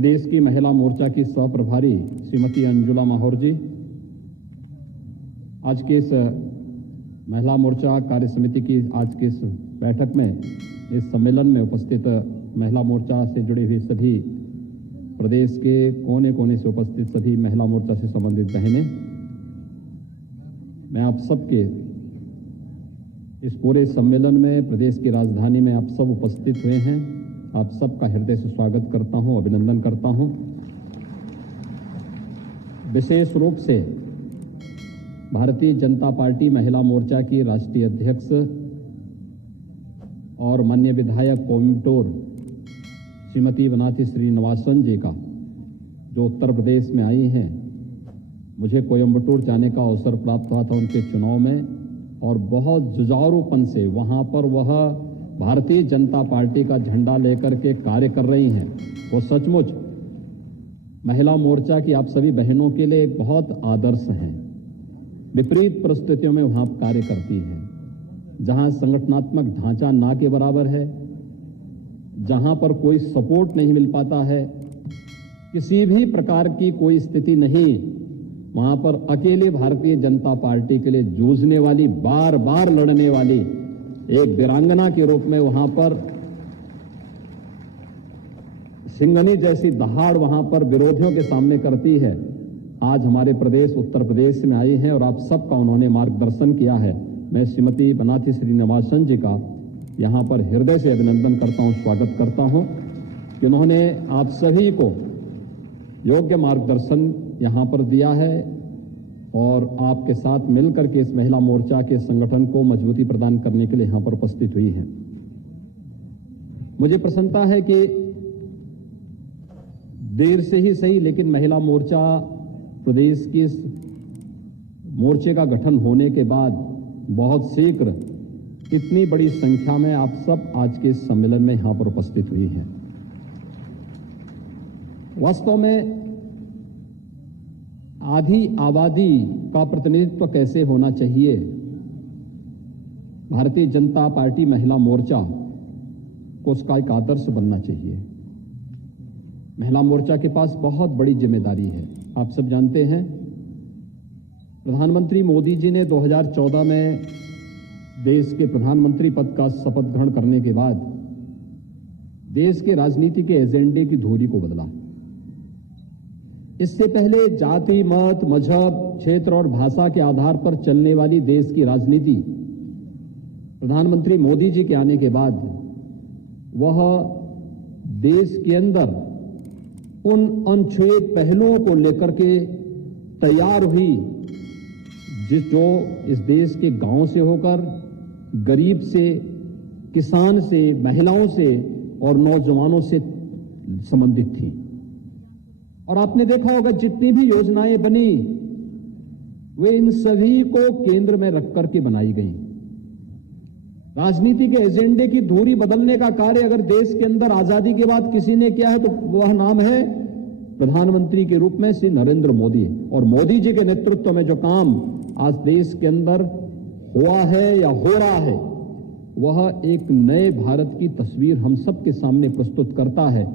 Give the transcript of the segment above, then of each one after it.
प्रदेश की महिला मोर्चा की सह प्रभारी श्रीमती अंजुला माहौर जी, आज के इस महिला मोर्चा कार्य समिति की आज के इस बैठक में, इस सम्मेलन में उपस्थित महिला मोर्चा से जुड़े हुए सभी प्रदेश के कोने कोने से उपस्थित सभी महिला मोर्चा से संबंधित बहनें, मैं आप सबके इस पूरे सम्मेलन में प्रदेश की राजधानी में आप सब उपस्थित हुए हैं, आप सबका हृदय से स्वागत करता हूं, अभिनंदन करता हूं। विशेष रूप से भारतीय जनता पार्टी महिला मोर्चा की राष्ट्रीय अध्यक्ष और माननीय विधायक कोयम्बटूर श्रीमती बनाथी श्रीनिवासन जी का, जो उत्तर प्रदेश में आई हैं, मुझे कोयम्बटूर जाने का अवसर प्राप्त हुआ था उनके चुनाव में, और बहुत जुझारूपन से वहां पर वह भारतीय जनता पार्टी का झंडा लेकर के कार्य कर रही हैं। वो सचमुच महिला मोर्चा की आप सभी बहनों के लिए एक बहुत आदर्श हैं। विपरीत परिस्थितियों में वहां कार्य करती हैं, जहां संगठनात्मक ढांचा ना के बराबर है, जहां पर कोई सपोर्ट नहीं मिल पाता है, किसी भी प्रकार की कोई स्थिति नहीं, वहां पर अकेले भारतीय जनता पार्टी के लिए जूझने वाली, बार बार लड़ने वाली एक वीरांगना के रूप में वहां पर सिंघनी जैसी दहाड़ वहां पर विरोधियों के सामने करती है। आज हमारे प्रदेश उत्तर प्रदेश में आई हैं और आप सबका उन्होंने मार्गदर्शन किया है। मैं श्रीमती बनाथी श्रीनिवासन जी का यहां पर हृदय से अभिनंदन करता हूं, स्वागत करता हूं कि उन्होंने आप सभी को योग्य मार्गदर्शन यहां पर दिया है और आपके साथ मिलकर के इस महिला मोर्चा के संगठन को मजबूती प्रदान करने के लिए यहां पर उपस्थित हुई हैं। मुझे प्रसन्नता है कि देर से ही सही, लेकिन महिला मोर्चा प्रदेश की इस मोर्चे का गठन होने के बाद बहुत शीघ्र इतनी बड़ी संख्या में आप सब आज के इस सम्मेलन में यहां पर उपस्थित हुई हैं। वास्तव में आधी आबादी का प्रतिनिधित्व कैसे होना चाहिए, भारतीय जनता पार्टी महिला मोर्चा को उसका एक आदर्श बनना चाहिए। महिला मोर्चा के पास बहुत बड़ी जिम्मेदारी है। आप सब जानते हैं, प्रधानमंत्री मोदी जी ने 2014 में देश के प्रधानमंत्री पद का शपथ ग्रहण करने के बाद देश के राजनीति के एजेंडे की धुरी को बदला। इससे पहले जाति, मत, मजहब, क्षेत्र और भाषा के आधार पर चलने वाली देश की राजनीति प्रधानमंत्री मोदी जी के आने के बाद वह देश के अंदर उन अनछुए पहलुओं को लेकर के तैयार हुई जो इस देश के गांव से होकर गरीब से, किसान से, महिलाओं से और नौजवानों से संबंधित थी। और आपने देखा होगा जितनी भी योजनाएं बनी वे इन सभी को केंद्र में रख करके बनाई गई। राजनीति के एजेंडे की धुरी बदलने का कार्य अगर देश के अंदर आजादी के बाद किसी ने किया है तो वह नाम है प्रधानमंत्री के रूप में श्री नरेंद्र मोदी। और मोदी जी के नेतृत्व में जो काम आज देश के अंदर हुआ है या हो रहा है, वह एक नए भारत की तस्वीर हम सबके सामने प्रस्तुत करता है,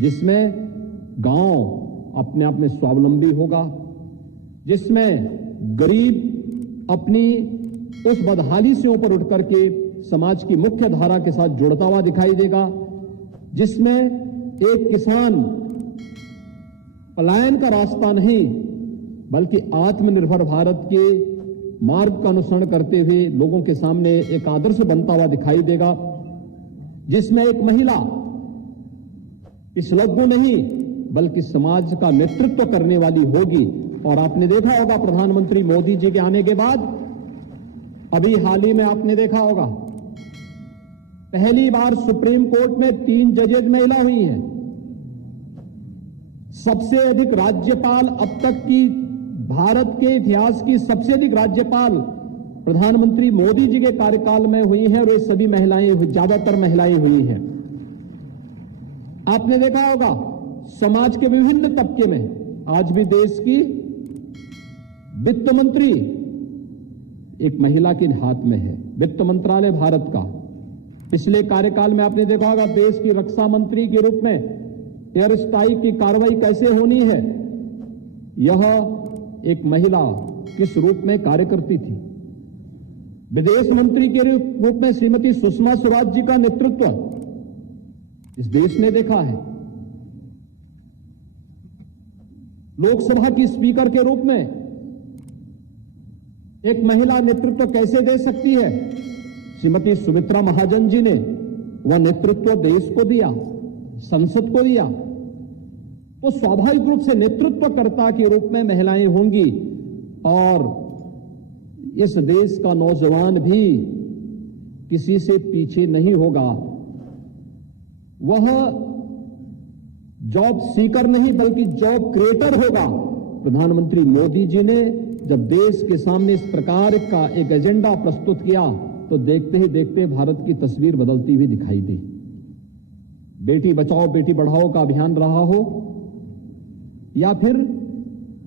जिसमें गांव अपने आप में स्वावलंबी होगा, जिसमें गरीब अपनी उस बदहाली से ऊपर उठ करके समाज की मुख्य धारा के साथ जुड़ता हुआ दिखाई देगा, जिसमें एक किसान पलायन का रास्ता नहीं बल्कि आत्मनिर्भर भारत के मार्ग का अनुसरण करते हुए लोगों के सामने एक आदर्श बनता हुआ दिखाई देगा, जिसमें एक महिला पिछलग्गू नहीं बल्कि समाज का नेतृत्व करने वाली होगी। और आपने देखा होगा प्रधानमंत्री मोदी जी के आने के बाद, अभी हाल ही में आपने देखा होगा पहली बार सुप्रीम कोर्ट में 3 जजेज महिला हुई हैं। सबसे अधिक राज्यपाल अब तक की भारत के इतिहास की सबसे अधिक राज्यपाल प्रधानमंत्री मोदी जी के कार्यकाल में हुई हैं और ये सभी महिलाएं, ज्यादातर महिलाएं हुई हैं। आपने देखा होगा समाज के विभिन्न तबके में आज भी देश की वित्त मंत्री एक महिला के हाथ में है। वित्त मंत्रालय भारत का पिछले कार्यकाल में आपने देखा होगा देश की रक्षा मंत्री के रूप में एयर स्ट्राइक की कार्रवाई कैसे होनी है, यह एक महिला किस रूप में कार्य करती थी। विदेश मंत्री के रूप में श्रीमती सुषमा स्वराज जी का नेतृत्व इस देश ने देखा है। लोकसभा की स्पीकर के रूप में एक महिला नेतृत्व कैसे दे सकती है, श्रीमती सुमित्रा महाजन जी ने वह नेतृत्व देश को दिया, संसद को दिया। तो स्वाभाविक रूप से नेतृत्वकर्ता के रूप में महिलाएं होंगी और इस देश का नौजवान भी किसी से पीछे नहीं होगा। वह जॉब सीकर नहीं बल्कि जॉब क्रिएटर होगा। प्रधानमंत्री मोदी जी ने जब देश के सामने इस प्रकार का एक एजेंडा प्रस्तुत किया तो देखते ही देखते भारत की तस्वीर बदलती हुई दिखाई दी। बेटी बचाओ बेटी बढ़ाओ का अभियान रहा हो या फिर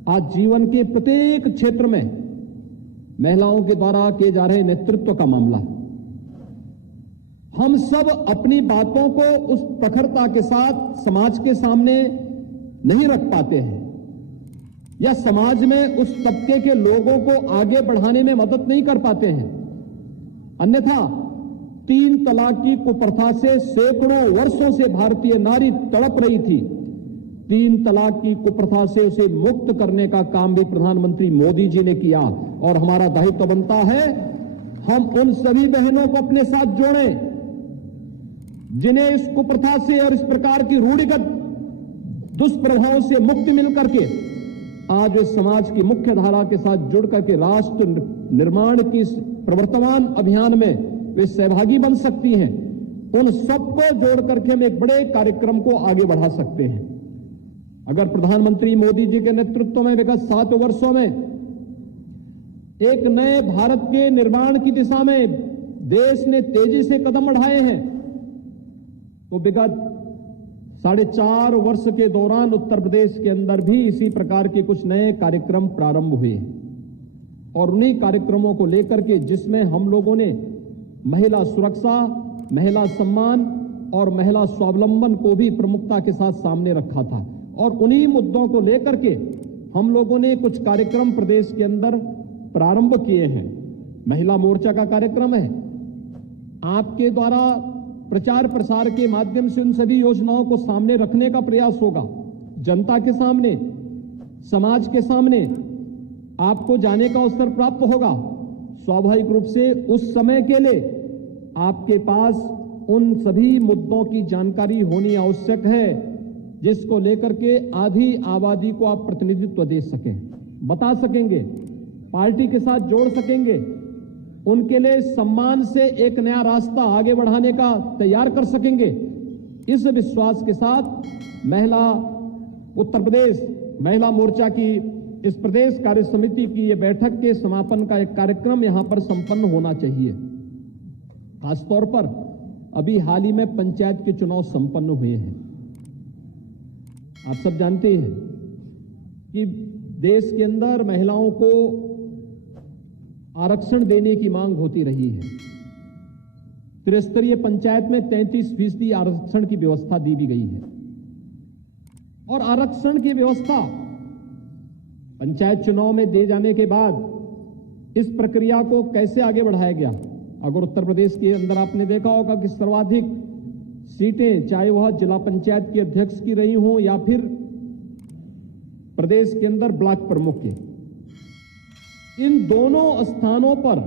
आज जीवन के प्रत्येक क्षेत्र में महिलाओं के द्वारा किए जा रहे नेतृत्व का मामला, हम सब अपनी बातों को उस प्रखरता के साथ समाज के सामने नहीं रख पाते हैं या समाज में उस तबके के लोगों को आगे बढ़ाने में मदद नहीं कर पाते हैं। अन्यथा 3 तलाक की कुप्रथा से सैकड़ों वर्षों से भारतीय नारी तड़प रही थी। 3 तलाक की कुप्रथा से उसे मुक्त करने का काम भी प्रधानमंत्री मोदी जी ने किया और हमारा दायित्व बनता है हम उन सभी बहनों को अपने साथ जोड़ें जिन्हें इस कुप्रथा से और इस प्रकार की रूढ़िगत दुष्प्रभावों से मुक्ति मिलकर के आज इस समाज की मुख्य धारा के साथ जुड़ करके राष्ट्र निर्माण की प्रवर्तमान अभियान में वे सहभागी बन सकती हैं। उन सबको जोड़ करके हम एक बड़े कार्यक्रम को आगे बढ़ा सकते हैं। अगर प्रधानमंत्री मोदी जी के नेतृत्व में विगत 7 वर्षों में एक नए भारत के निर्माण की दिशा में देश ने तेजी से कदम बढ़ाए हैं तो विगत 4.5 वर्ष के दौरान उत्तर प्रदेश के अंदर भी इसी प्रकार के कुछ नए कार्यक्रम प्रारंभ हुए और उन्हीं कार्यक्रमों को लेकर के जिसमें हम लोगों ने महिला सुरक्षा, महिला सम्मान और महिला स्वावलंबन को भी प्रमुखता के साथ सामने रखा था और उन्हीं मुद्दों को लेकर के हम लोगों ने कुछ कार्यक्रम प्रदेश के अंदर प्रारंभ किए हैं। महिला मोर्चा का कार्यक्रम है। आपके द्वारा प्रचार प्रसार के माध्यम से उन सभी योजनाओं को सामने रखने का प्रयास होगा। जनता के सामने, समाज के सामने आपको जाने का अवसर प्राप्त होगा। स्वाभाविक रूप से उस समय के लिए आपके पास उन सभी मुद्दों की जानकारी होनी आवश्यक है जिसको लेकर के आधी आबादी को आप प्रतिनिधित्व दे सकें, बता सकेंगे, पार्टी के साथ जोड़ सकेंगे, उनके लिए सम्मान से एक नया रास्ता आगे बढ़ाने का तैयार कर सकेंगे। इस विश्वास के साथ महिला उत्तर प्रदेश महिला मोर्चा की इस प्रदेश कार्य समिति की ये बैठक के समापन का एक कार्यक्रम यहां पर संपन्न होना चाहिए। खासतौर पर अभी हाल ही में पंचायत के चुनाव संपन्न हुए हैं। आप सब जानते हैं कि देश के अंदर महिलाओं को आरक्षण देने की मांग होती रही है। त्रिस्तरीय पंचायत में 33% आरक्षण की व्यवस्था दी भी गई है और आरक्षण की व्यवस्था पंचायत चुनाव में दे जाने के बाद इस प्रक्रिया को कैसे आगे बढ़ाया गया। अगर उत्तर प्रदेश के अंदर आपने देखा होगा कि सर्वाधिक सीटें चाहे वह जिला पंचायत की अध्यक्ष की रही हों या फिर प्रदेश के अंदर ब्लॉक प्रमुख के, इन दोनों स्थानों पर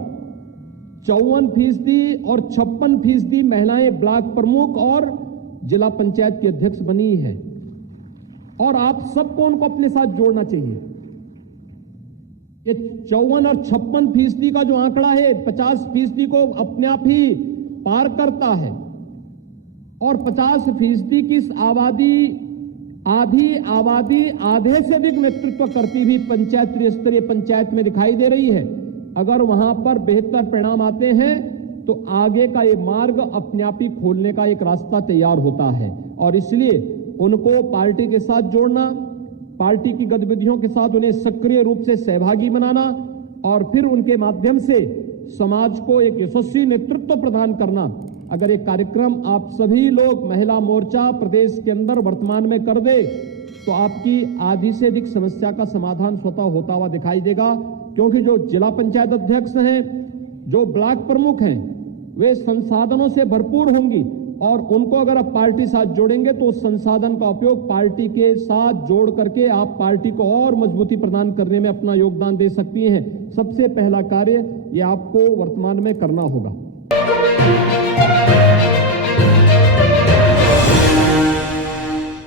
54% और 56% महिलाएं ब्लॉक प्रमुख और जिला पंचायत की अध्यक्ष बनी है और आप सबको उनको अपने साथ जोड़ना चाहिए। ये 54 और 56% का जो आंकड़ा है 50% को अपने आप ही पार करता है और 50% की इस आबादी, आधी आबादी आधे से अधिक नेतृत्व करती हुई पंचायत त्रिस्तरीय पंचायत में दिखाई दे रही है। अगर वहां पर बेहतर परिणाम आते हैं तो आगे का ये मार्ग अपने आप ही खोलने का एक रास्ता तैयार होता है और इसलिए उनको पार्टी के साथ जोड़ना, पार्टी की गतिविधियों के साथ उन्हें सक्रिय रूप से सहभागी बनाना और फिर उनके माध्यम से समाज को एक यशस्वी नेतृत्व प्रदान करना, अगर एक कार्यक्रम आप सभी लोग महिला मोर्चा प्रदेश के अंदर वर्तमान में कर दे तो आपकी आधी से अधिक समस्या का समाधान स्वतः होता हुआ दिखाई देगा, क्योंकि जो जिला पंचायत अध्यक्ष हैं, जो ब्लॉक प्रमुख हैं, वे संसाधनों से भरपूर होंगी और उनको अगर आप पार्टी साथ जोड़ेंगे तो उस संसाधन का उपयोग पार्टी के साथ जोड़ करके आप पार्टी को और मजबूती प्रदान करने में अपना योगदान दे सकती हैं। सबसे पहला कार्य ये आपको वर्तमान में करना होगा।